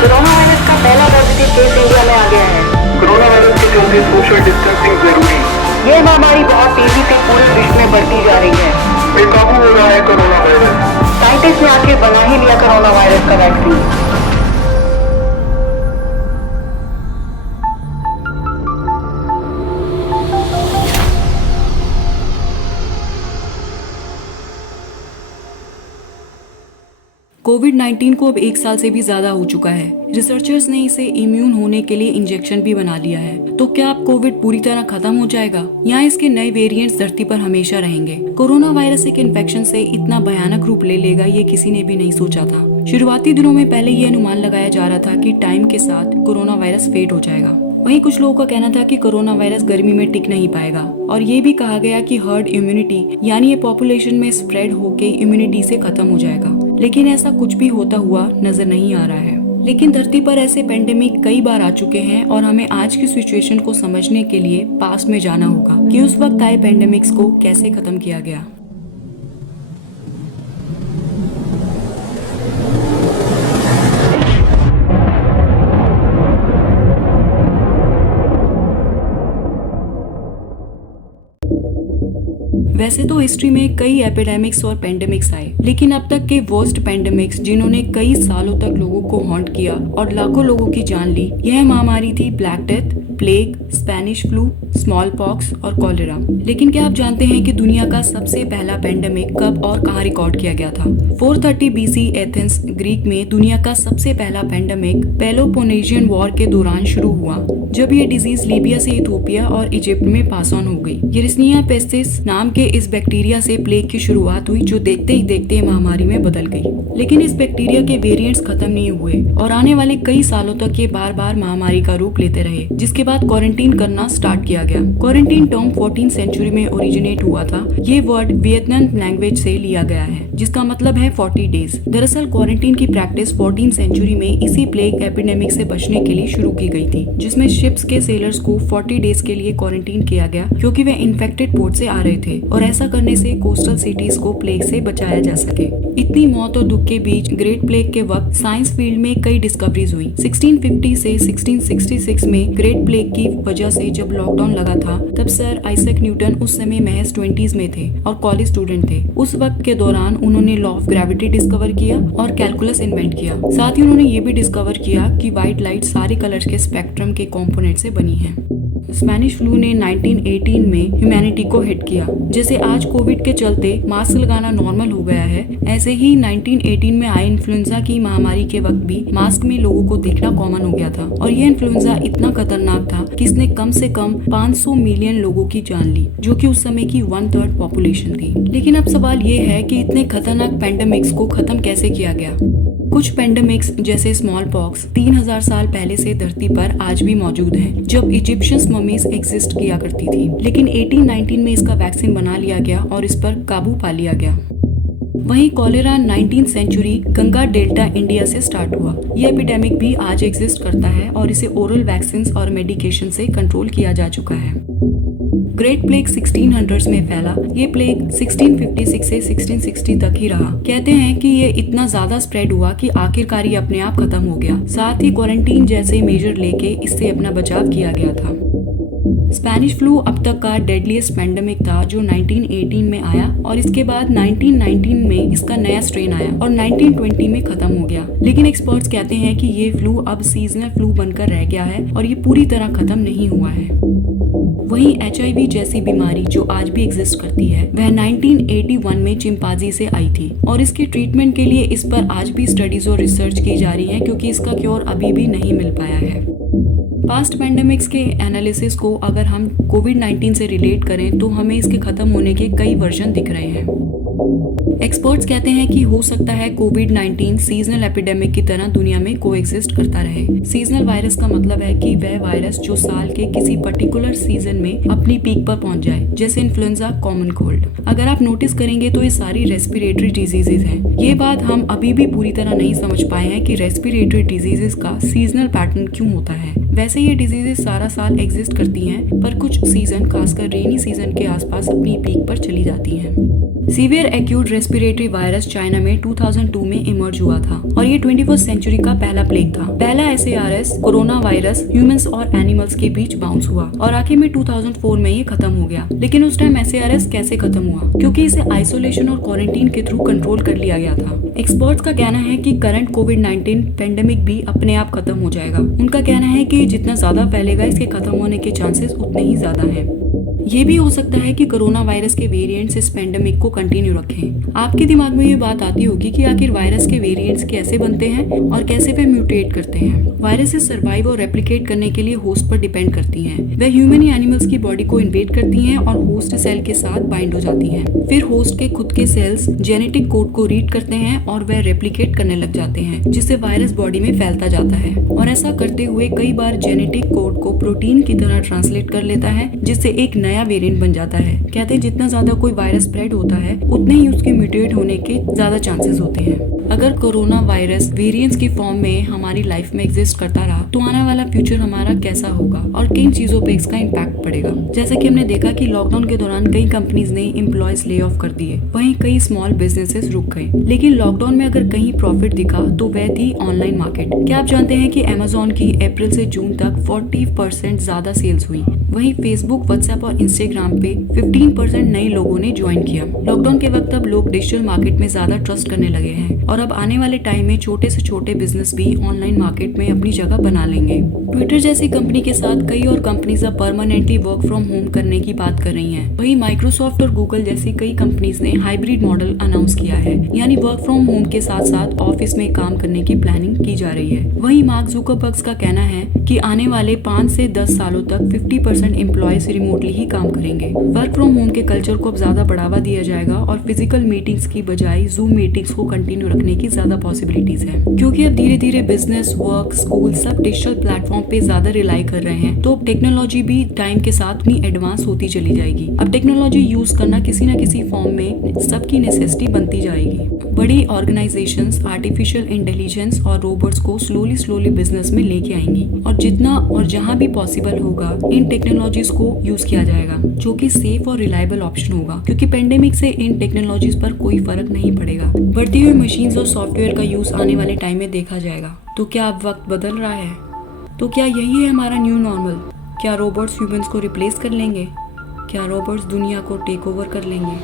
Corona virus का पहला positive case India में आ गया है। कोरोना वायरस के चलते सोशल डिस्टेंसिंग जरूरी। ये महामारी बहुत तेजी से पूरे विश्व में बढ़ती जा रही है। बेकाबू हो रहा है कोरोना वायरस। साइंटिस्ट ने आखिर बना ही लिया कोरोना वायरस का वैक्सीन। कोविड-19 को अब 1 साल से भी ज्यादा हो चुका है। रिसर्चर्स ने इसे इम्यून होने के लिए इंजेक्शन भी बना लिया है। तो क्या अब कोविड पूरी तरह खत्म हो जाएगा या इसके नए वेरिएंट्स धरती पर हमेशा रहेंगे? कोरोना वायरस एक इन्फेक्शन से इतना भयानक रूप ले लेगा ये किसी ने भी नहीं सोचा था। शुरुआती दिनों में पहले ये अनुमान लगाया जा रहा था कि टाइम के साथ कोरोना वायरस फेड हो जाएगा। वहीं कुछ लोगों का कहना था कि कोरोना वायरस गर्मी में टिक नहीं पाएगा और ये भी कहा गया कि हर्ड इम्यूनिटी यानी ये पॉपुलेशन में स्प्रेड होके इम्यूनिटी से खत्म हो जाएगा। लेकिन ऐसा कुछ भी होता हुआ नजर नहीं आ रहा है। लेकिन धरती पर ऐसे पेंडेमिक कई बार आ चुके हैं और हमें आज की सिचुएशन को समझने के लिए पास्ट में जाना होगा कि उस वक्त आए पेंडेमिक्स को कैसे खत्म किया गया। वैसे तो हिस्ट्री में कई एपिडेमिक्स और पेंडेमिक्स आए, लेकिन अब तक के वर्स्ट पेंडेमिक्स जिन्होंने कई सालों तक लोगों को हॉन्ट किया और लाखों लोगों की जान ली, यह महामारी थी black death, plague, Spanish flu, small pox और कॉलेरा। लेकिन क्या आप जानते हैं कि दुनिया का सबसे पहला पेंडेमिक कब और कहां रिकॉर्ड किया गया था? 430 BC एथेंस ग्रीक में दुनिया का सबसे पहला पेंडेमिक पेलोपोनेशियन वॉर के दौरान शुरू हुआ, जब ये डिजीज लीबिया से इथियोपिया और इजिप्ट में पास ऑन हो गई। येरिस्निया पेस्टिस नाम के इस बैक्टीरिया से प्लेग की शुरुआत हुई, जो देखते ही देखते महामारी में बदल गई। लेकिन इस बैक्टीरिया के वेरिएंट्स खत्म नहीं हुए और आने वाले कई सालों तक ये बार बार महामारी का रूप लेते रहे, जिसके बाद क्वारंटीन करना स्टार्ट किया गया। क्वारंटीन टर्म 14th सेंचुरी में ओरिजिनेट हुआ था। ये वर्ड वियतनाम लैंग्वेज से लिया गया है, जिसका मतलब है 40 डेज। दरअसल क्वारंटीन की प्रैक्टिस 14th सेंचुरी में इसी प्लेग एपिडेमिक से बचने के लिए शुरू की गई थी, जिसमें शिप्स के सेलर्स को 40 डेज के लिए क्वारंटीन किया गया, क्योंकि वे इन्फेक्टेड पोर्ट से आ रहे थे और ऐसा करने से कोस्टल सिटीज को प्लेग से बचाया जा सके। इतनी मौत और दुख के बीच ग्रेट प्लेग के वक्त साइंस फील्ड में कई डिस्कवरीज हुई। 1650 से 1666 में ग्रेट प्लेग की वजह से जब लॉकडाउन लगा था, तब सर आइजैक न्यूटन उस समय महज 20s में थे और कॉलेज स्टूडेंट थे। उस वक्त के दौरान उन्होंने लॉ ऑफ ग्रेविटी डिस्कवर किया और कैलकुलस इन्वेंट किया। साथ ही उन्होंने ये भी डिस्कवर किया कि व्हाइट लाइट सारे कलर्स के स्पेक्ट्रम के कंपोनेंट से बनी है। स्पेनिश फ्लू ने 1918 में ह्यूमैनिटी को हिट किया। जैसे आज कोविड के चलते मास्क लगाना नॉर्मल हो गया है, ऐसे ही 1918 में आए इन्फ्लुएंजा की महामारी के वक्त भी मास्क में लोगों को दिखना कॉमन हो गया था और ये इन्फ्लुएंजा इतना खतरनाक था कि इसने कम से कम 500 मिलियन लोगों की जान ली, जो कि उस समय की 1/3 पॉपुलेशन थी। लेकिन अब सवाल ये है कि इतने खतरनाक पेंडेमिक्स को खत्म कैसे किया गया? कुछ पेंडेमिक्स जैसे स्मॉल पॉक्स 3000 साल पहले से धरती पर आज भी मौजूद हैं, जब इजिप्शियन ममीज एग्जिस्ट किया करती थी। लेकिन 1819 में इसका वैक्सीन बना लिया गया और इस पर काबू पा लिया गया। वहीं cholera 19th century Ganga delta India से स्टार्ट हुआ। ये एपिडेमिक भी आज एग्जिस्ट करता है और इसे ओरल वैक्सीन और मेडिकेशन से कंट्रोल किया जा चुका है। ग्रेट प्लेग 1600s में फैला। ये प्लेग 1656 से 1660 तक ही रहा। कहते हैं कि ये इतना ज्यादा स्प्रेड हुआ कि आखिरकार ये अपने आप खत्म हो गया। साथ ही क्वारंटीन जैसे मेजर लेके इससे अपना बचाव किया गया था। स्पेनिश फ्लू अब तक का डेडलीस्ट पेंडेमिक था, जो 1918 में आया और इसके बाद 1919 में इसका नया स्ट्रेन आया और 1920 में खत्म हो गया। लेकिन एक्सपर्ट्स कहते हैं कि ये फ्लू अब सीजनल फ्लू बनकर रह गया है और ये पूरी तरह खत्म नहीं हुआ है। वहीं HIV जैसी बीमारी जो आज भी एग्जिस्ट करती है, वह 1981 में चिंपांजी से आई थी और इसके ट्रीटमेंट के लिए इस पर आज भी स्टडीज और रिसर्च की जा रही है, क्योंकि इसका क्योर अभी भी नहीं मिल पाया है। पास्ट पेंडेमिक्स के एनालिसिस को अगर हम कोविड-19 से रिलेट करें तो हमें इसके खत्म होने के कई वर्जन दिख रहे हैं। एक्सपर्ट्स कहते हैं कि हो सकता है कोविड-19 सीजनल एपिडेमिक की तरह दुनिया में कोएग्जिस्ट करता रहे। सीजनल वायरस का मतलब है कि वह वायरस जो साल के किसी पर्टिकुलर सीजन में अपनी पीक पर पहुंच जाए, जैसे इन्फ्लुएंजा, कॉमन कोल्ड। अगर आप नोटिस करेंगे तो ये सारी रेस्पिरेटरी डिजीजेज हैं। ये बात हम अभी भी पूरी तरह नहीं समझ पाए हैं कि रेस्पिरेटरी डिजीजेज का सीजनल पैटर्न क्यों होता है। वैसे ये डिजीजेस सारा साल एग्जिस्ट करती हैं, पर कुछ सीजन खासकर रेनी सीजन के आसपास अपनी पीक पर चली जाती हैं। Severe acute respiratory virus China में 2002 में इमर्ज हुआ था और ये 21st सेंचुरी का पहला प्लेग था। पहला SARS कोरोना वायरस ह्यूमंस और एनिमल्स के बीच बाउंस हुआ और आखिर में 2004 में ये खत्म हो गया। लेकिन उस टाइम SARS कैसे खत्म हुआ? क्योंकि इसे आइसोलेशन और क्वारंटीन के थ्रू कंट्रोल कर लिया गया था। एक्सपर्ट्स का कहना है कि करंट कोविड-19 पेंडेमिक भी अपने आप खत्म हो जाएगा। उनका कहना है कि जितना ज्यादा फैलेगा इसके खत्म होने के चांसेस उतने ही ज्यादा हैं। ये भी हो सकता है कि कोरोना वायरस के वेरिएंट्स इस पेंडेमिक को कंटिन्यू रखें। आपके दिमाग में ये बात आती होगी कि आखिर वायरस के वेरिएंट्स कैसे बनते हैं और कैसे वे म्यूटेट करते हैं। वायरसेस सर्वाइव और रेप्लिकेट करने के लिए होस्ट पर डिपेंड करती हैं। वे ह्यूमन या एनिमल्स की बॉडी को इन्वेड करती हैं और होस्ट सेल के साथ बाइंड हो जाती हैं। फिर होस्ट के खुद के सेल्स जेनेटिक कोड को रीड करते हैं और वे रेप्लिकेट करने लग जाते हैं, जिससे वायरस बॉडी में फैलता जाता है और ऐसा करते हुए कई बार जेनेटिक कोड को प्रोटीन की तरह ट्रांसलेट कर लेता है, जिससे एक नया वेरिएंट बन जाता है। कहते हैं जितना ज्यादा कोई वायरस स्प्रेड होता है उतने ही उसके म्यूटेट होने के ज्यादा चांसेस होते हैं। अगर कोरोना वायरस वेरिएंट्स की फॉर्म में हमारी लाइफ में एग्जिस्ट करता रहा तो आने वाला फ्यूचर हमारा कैसा होगा और किन चीजों पे इसका इम्पैक्ट पड़ेगा। जैसा कि हमने देखा कि लॉकडाउन के दौरान कई कंपनीज ने एम्प्लॉयज ले ऑफ कर दिए, वहीं कई स्मॉल बिजनेसेस रुक गए। लेकिन लॉकडाउन में अगर कहीं प्रॉफिट दिखा तो वह थी ऑनलाइन मार्केट। क्या आप जानते हैं कि अमेजोन की अप्रैल से जून तक 40% ज्यादा सेल्स हुई? वहीं फेसबुक, व्हाट्सएप और इंस्टाग्राम पे 15% नए लोगों ने ज्वाइन किया। लॉकडाउन के वक्त अब लोग डिजिटल मार्केट में ज्यादा ट्रस्ट करने लगे हैं और अब आने वाले टाइम में छोटे से छोटे बिजनेस भी ऑनलाइन मार्केट में अपनी जगह बना लेंगे। ट्विटर जैसी कंपनी के साथ कई और कंपनीज अब परमानेंटली वर्क फ्रॉम होम करने की बात कर रही हैं। वहीं माइक्रोसॉफ्ट और गूगल जैसी कई कंपनीज ने हाइब्रिड मॉडल अनाउंस किया है, यानी वर्क फ्रॉम होम के साथ साथ ऑफिस में काम करने की प्लानिंग की जा रही है। वहीं मार्क जुकरबर्ग का कहना है कि आने वाले 5 से 10 सालों तक 50% एम्प्लॉयज रिमोटली ही काम करेंगे। वर्क फ्रॉम होम के कल्चर को अब ज्यादा बढ़ावा दिया जाएगा और फिजिकल मीटिंग्स की बजाय जूम मीटिंग्स को कंटिन्यू रखने की ज्यादा पॉसिबिलिटीज है, क्योंकि अब धीरे धीरे बिजनेस, वर्क, स्कूल सब डिजिटल प्लेटफॉर्म पे ज्यादा रिलाई कर रहे हैं। तो टेक्नोलॉजी भी टाइम के साथ ही एडवांस होती चली जाएगी। अब टेक्नोलॉजी यूज करना किसी न किसी फॉर्म में सबकी नेसेसिटी बनती जाएगी। बड़ी ऑर्गेनाइजेशंस आर्टिफिशियल इंटेलिजेंस और रोबोट्स को स्लोली बिजनेस में लेके आएंगी और जितना और जहां भी पॉसिबल होगा इन टेक्नोलॉजीज को यूज किया जाएगा, जो कि सेफ और रिलायबल ऑप्शन होगा, क्योंकि पेंडेमिक से इन टेक्नोलॉजीज पर कोई फर्क नहीं पड़ेगा। बढ़ती हुई मशीन्स और सॉफ्टवेयर का यूज आने वाले टाइम में देखा जाएगा। तो क्या अब वक्त बदल रहा है? तो क्या यही है हमारा न्यू नॉर्मल? क्या रोबोट्स ह्यूमंस को रिप्लेस कर लेंगे? क्या रोबोट्स दुनिया को टेक ओवर कर लेंगे?